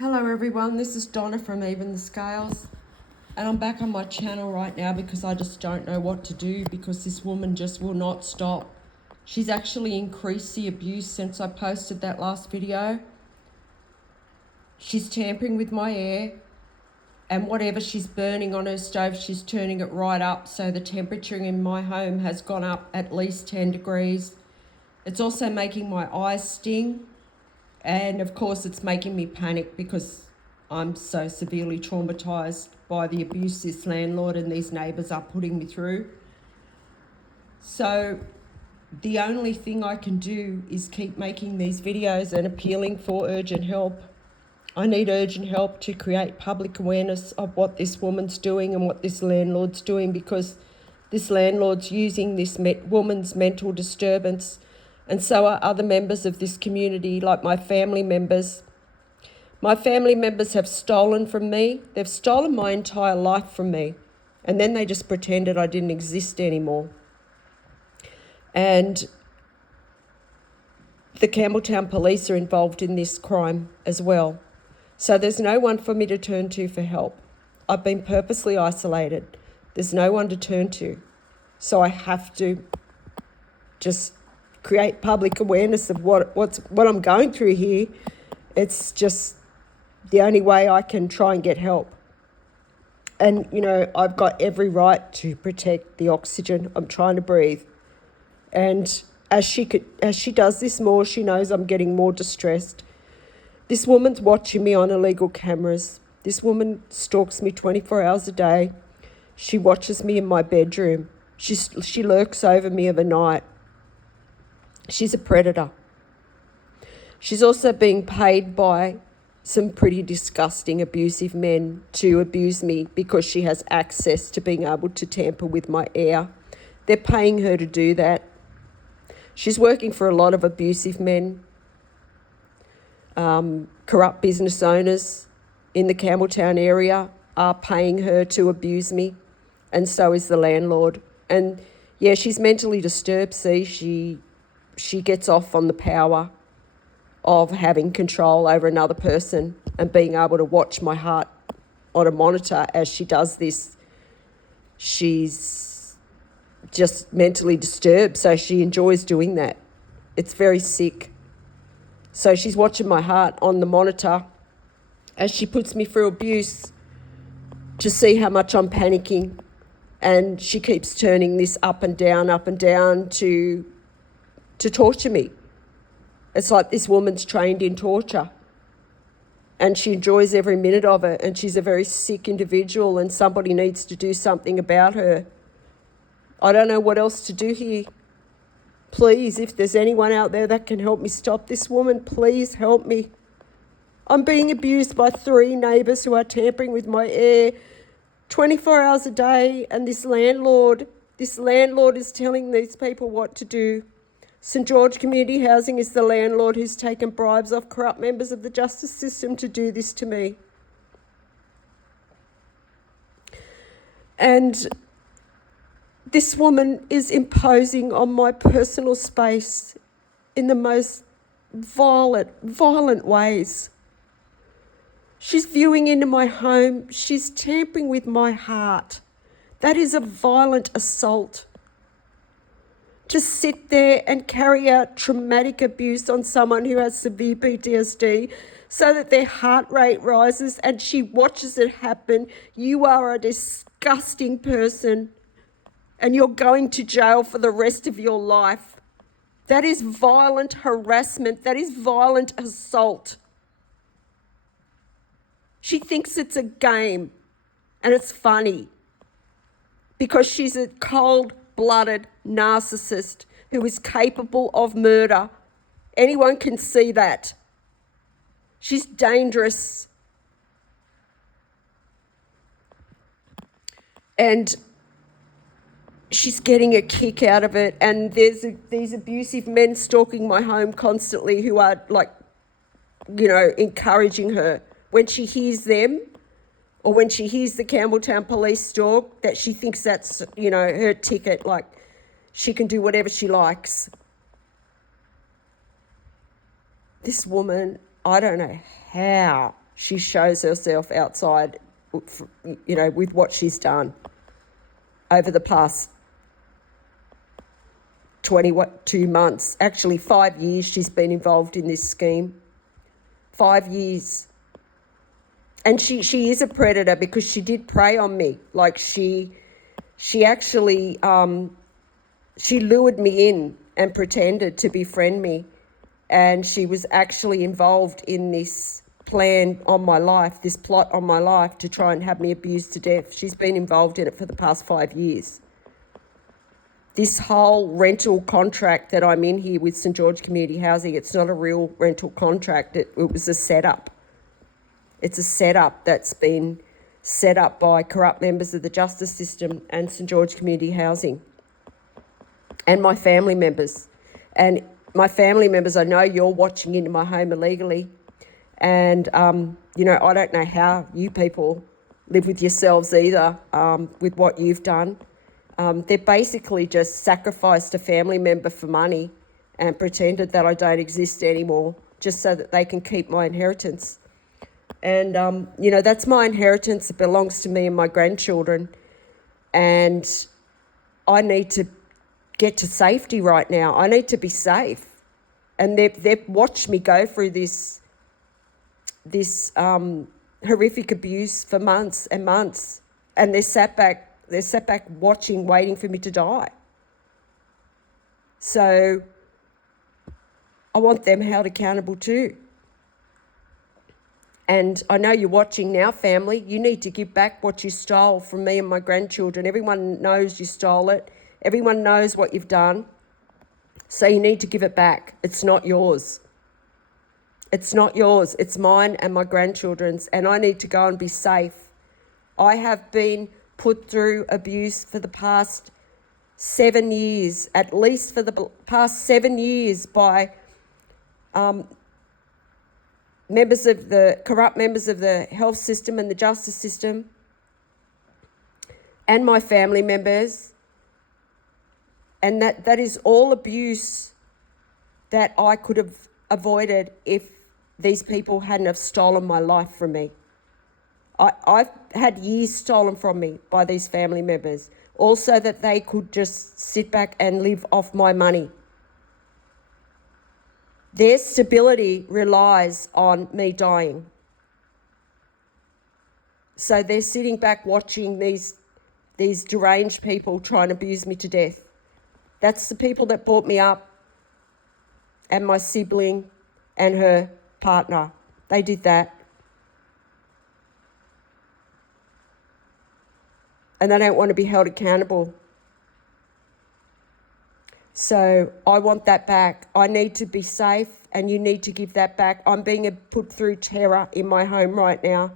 Hello everyone, this is Donna from Even the Scales, and I'm back on my channel right now because I just don't know what to do because this woman just will not stop. She's actually increased the abuse since I posted that last video. She's tampering with my air, and whatever she's burning on her stove, she's turning it right up, so the temperature in my home has gone up at least 10 degrees. It's also making my eyes sting. And of course, it's making me panic because I'm so severely traumatized by the abuse this landlord and these neighbours are putting me through. So the only thing I can do is keep making these videos and appealing for urgent help. I need urgent help to create public awareness of what this woman's doing and what this landlord's doing, because this landlord's using this woman's mental disturbance, and so are other members of this community, like my family members. My family members have stolen from me. They've stolen my entire life from me. And then they just pretended I didn't exist anymore. And the Campbelltown police are involved in this crime as well. So there's no one for me to turn to for help. I've been purposely isolated. There's no one to turn to. So I have to just create public awareness of what I'm going through here. It's just the only way I can try and get help. And, you know, I've got every right to protect the oxygen I'm trying to breathe. And as she does this more, she knows I'm getting more distressed. This woman's watching me on illegal cameras. This woman stalks me 24 hours a day. She watches me in my bedroom. She lurks over me of a night. She's a predator. She's also being paid by some pretty disgusting, abusive men to abuse me because she has access to being able to tamper with my air. They're paying her to do that. She's working for a lot of abusive men, corrupt business owners in the Campbelltown area are paying her to abuse me, and so is the landlord. And yeah, she's mentally disturbed, see. She gets off on the power of having control over another person and being able to watch my heart on a monitor as she does this. She's just mentally disturbed, so she enjoys doing that. It's very sick. So she's watching my heart on the monitor as she puts me through abuse to see how much I'm panicking. And she keeps turning this up and down to torture me. It's like this woman's trained in torture and she enjoys every minute of it, and she's a very sick individual and somebody needs to do something about her. I don't know what else to do here. Please, if there's anyone out there that can help me stop this woman, please help me. I'm being abused by 3 neighbours who are tampering with my air 24 hours a day, and this landlord is telling these people what to do. St George Community Housing is the landlord who's taken bribes off corrupt members of the justice system to do this to me. And this woman is imposing on my personal space in the most violent ways. She's viewing into my home. She's tampering with my heart. That is a violent assault. To sit there and carry out traumatic abuse on someone who has severe PTSD so that their heart rate rises and she watches it happen. You are a disgusting person and you're going to jail for the rest of your life. That is violent harassment. That is violent assault. She thinks it's a game and it's funny because she's a cold-blooded narcissist who is capable of murder. Anyone can see that. She's dangerous. And she's getting a kick out of it. And there's these abusive men stalking my home constantly who are encouraging her. When she hears them or when she hears the Campbelltown police stalk, that she thinks that's, her ticket, like she can do whatever she likes. This woman, I don't know how she shows herself outside, you know, with what she's done over the past 22 months. Actually, 5 years she's been involved in this scheme. 5 years. And she is a predator because she did prey on me. Like she actually, she lured me in and pretended to befriend me. And she was actually involved in this plan on my life, this plot on my life to try and have me abused to death. She's been involved in it for the past 5 years. This whole rental contract that I'm in here with St George Community Housing, it's not a real rental contract. It was a setup. It's a setup that's been set up by corrupt members of the justice system and St George Community Housing and my family members. And my family members, I know you're watching into my home illegally. And, you know, I don't know how you people live with yourselves either, with what you've done. They've basically just sacrificed a family member for money and pretended that I don't exist anymore just so that they can keep my inheritance. And, you know, that's my inheritance. It belongs to me and my grandchildren. And I need to get to safety right now. I need to be safe. And they've watched me go through this horrific abuse for months and months. And they're sat back watching, waiting for me to die. So I want them held accountable too. And I know you're watching now, family. You need to give back what you stole from me and my grandchildren. Everyone knows you stole it. Everyone knows what you've done. So you need to give it back. It's not yours. It's not yours. It's mine and my grandchildren's. And I need to go and be safe. I have been put through abuse for the past 7 years, at least for the past 7 years by corrupt members of the health system and the justice system and my family members. And that is all abuse that I could have avoided if these people hadn't have stolen my life from me. I've had years stolen from me by these family members, also that they could just sit back and live off my money. Their stability relies on me dying. So they're sitting back watching these deranged people trying to abuse me to death. That's the people that brought me up, and my sibling and her partner. They did that. And they don't want to be held accountable. So I want that back. I need to be safe, and you need to give that back. I'm being put through terror in my home right now.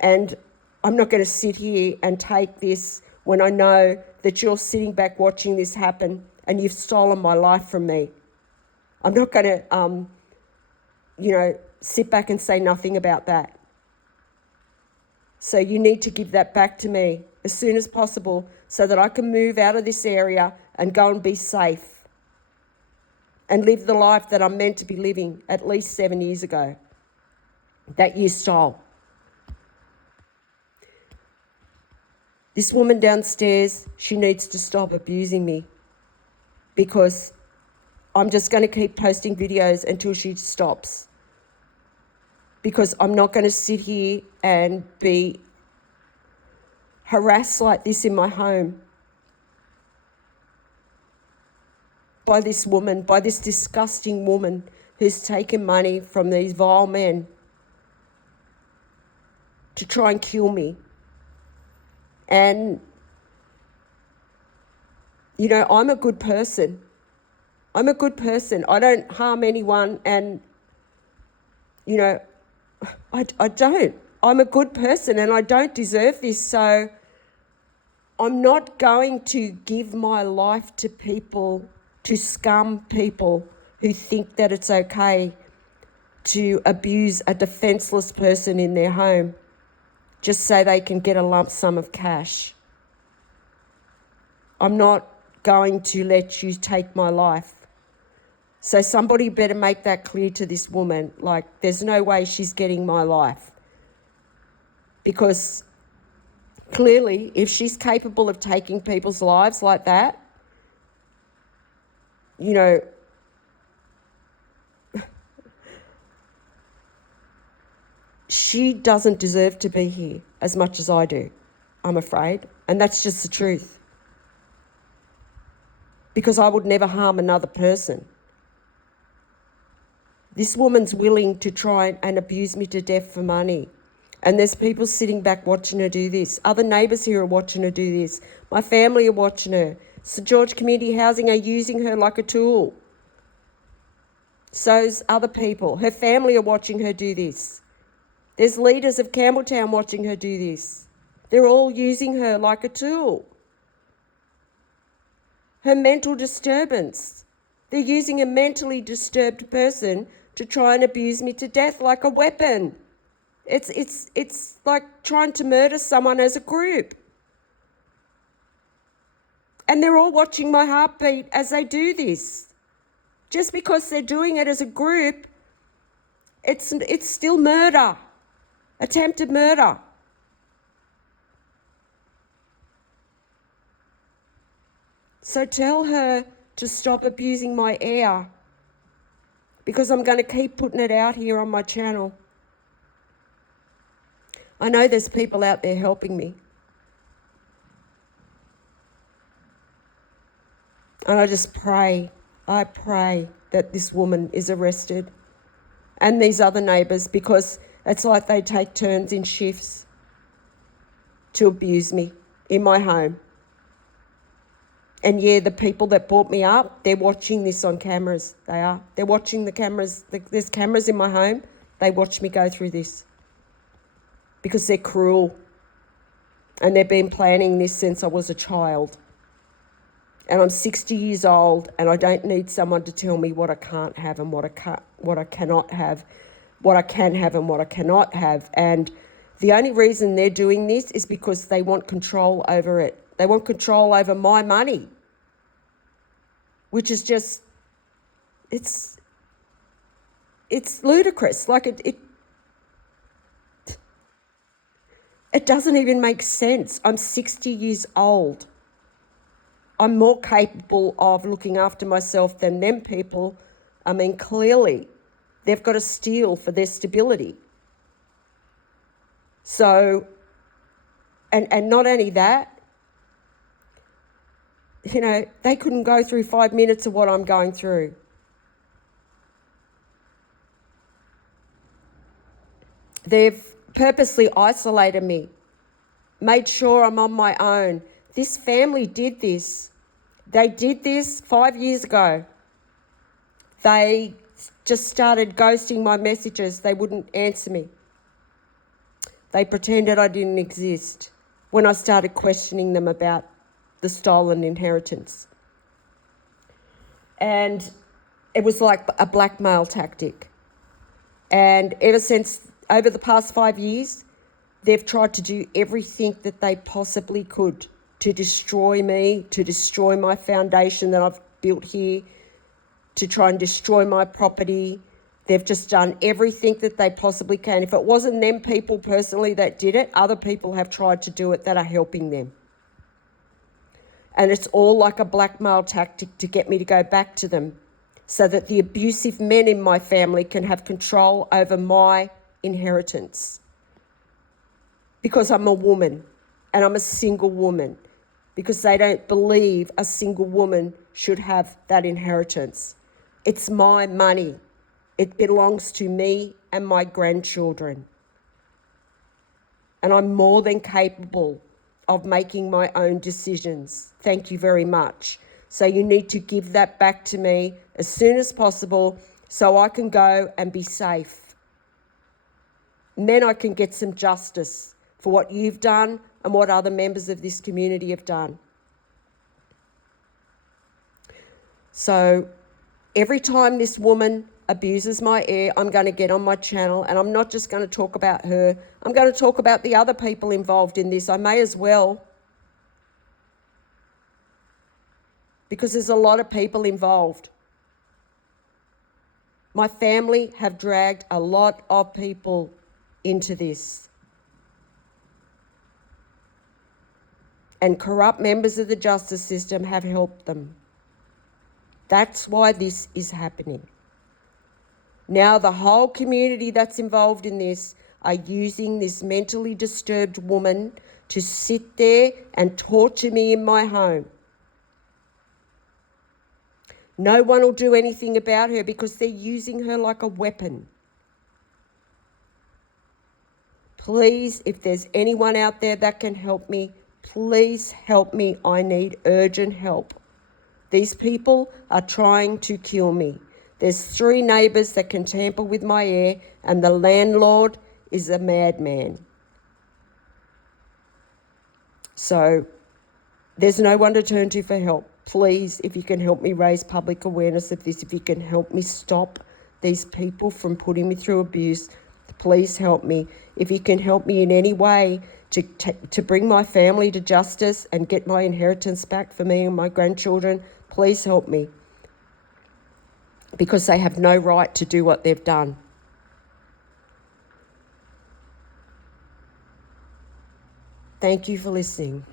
And I'm not going to sit here and take this when I know that you're sitting back watching this happen and you've stolen my life from me. I'm not going to, sit back and say nothing about that. So you need to give that back to me as soon as possible so that I can move out of this area and go and be safe and live the life that I'm meant to be living at least 7 years ago that you stole. This woman downstairs, she needs to stop abusing me because I'm just going to keep posting videos until she stops. Because I'm not going to sit here and be harassed like this in my home by this woman, by this disgusting woman who's taken money from these vile men to try and kill me. And, I'm a good person. I'm a good person. I don't harm anyone, and, I don't. I'm a good person and I don't deserve this. So I'm not going to give my life to people, to scum people who think that it's okay to abuse a defenseless person in their home just so they can get a lump sum of cash. I'm not going to let you take my life. So somebody better make that clear to this woman. Like, there's no way she's getting my life. Because clearly, if she's capable of taking people's lives like that, you know, she doesn't deserve to be here as much as I do, I'm afraid. And that's just the truth. Because I would never harm another person. This woman's willing to try and abuse me to death for money. And there's people sitting back watching her do this. Other neighbours here are watching her do this. My family are watching her. St George Community Housing are using her like a tool. So's other people. Her family are watching her do this. There's leaders of Campbelltown watching her do this. They're all using her like a tool. Her mental disturbance. They're using a mentally disturbed person to try and abuse me to death like a weapon. It's like trying to murder someone as a group. And they're all watching my heartbeat as they do this. Just because they're doing it as a group, it's still murder. Attempted murder. So tell her to stop abusing my air, because I'm going to keep putting it out here on my channel. I know there's people out there helping me. And I just pray, I pray that this woman is arrested and these other neighbours, because it's like they take turns in shifts to abuse me in my home. And yeah, the people that brought me up, they're watching this on cameras. They are. They're watching the cameras. There's cameras in my home. They watch me go through this because they're cruel. And they've been planning this since I was a child. And I'm 60 years old, and I don't need someone to tell me what I can't have and what I cannot have, what I can have and what I cannot have. And the only reason they're doing this is because they want control over it. They want control over my money, which is just, it's ludicrous. Like it doesn't even make sense. I'm 60 years old. I'm more capable of looking after myself than them people. I mean, clearly, they've got to steal for their stability. So, and not only that, you know, they couldn't go through 5 minutes of what I'm going through. They've purposely isolated me, made sure I'm on my own. This family did this. They did this 5 years ago. They just started ghosting my messages. They wouldn't answer me. They pretended I didn't exist when I started questioning them about the stolen inheritance. And it was like a blackmail tactic. And ever since, over the past 5 years, they've tried to do everything that they possibly could to destroy me, to destroy my foundation that I've built here, to try and destroy my property. They've just done everything that they possibly can. If it wasn't them people personally that did it, other people have tried to do it that are helping them. And it's all like a blackmail tactic to get me to go back to them so that the abusive men in my family can have control over my inheritance. Because I'm a woman and I'm a single woman. Because they don't believe a single woman should have that inheritance. It's my money. It belongs to me and my grandchildren. And I'm more than capable of making my own decisions. Thank you very much. So you need to give that back to me as soon as possible so I can go and be safe. And then I can get some justice for what you've done and what other members of this community have done. So every time this woman abuses my air, I'm going to get on my channel, and I'm not just going to talk about her. I'm going to talk about the other people involved in this. I may as well, because there's a lot of people involved. My family have dragged a lot of people into this. And corrupt members of the justice system have helped them. That's why this is happening. Now the whole community that's involved in this are using this mentally disturbed woman to sit there and torture me in my home. No one will do anything about her because they're using her like a weapon. Please, if there's anyone out there that can help me, please help me. I need urgent help. These people are trying to kill me. There's 3 neighbours that can tamper with my air, and the landlord is a madman. So there's no one to turn to for help. Please, if you can help me raise public awareness of this, if you can help me stop these people from putting me through abuse, please help me. If you can help me in any way to bring my family to justice and get my inheritance back for me and my grandchildren, please help me. Because they have no right to do what they've done. Thank you for listening.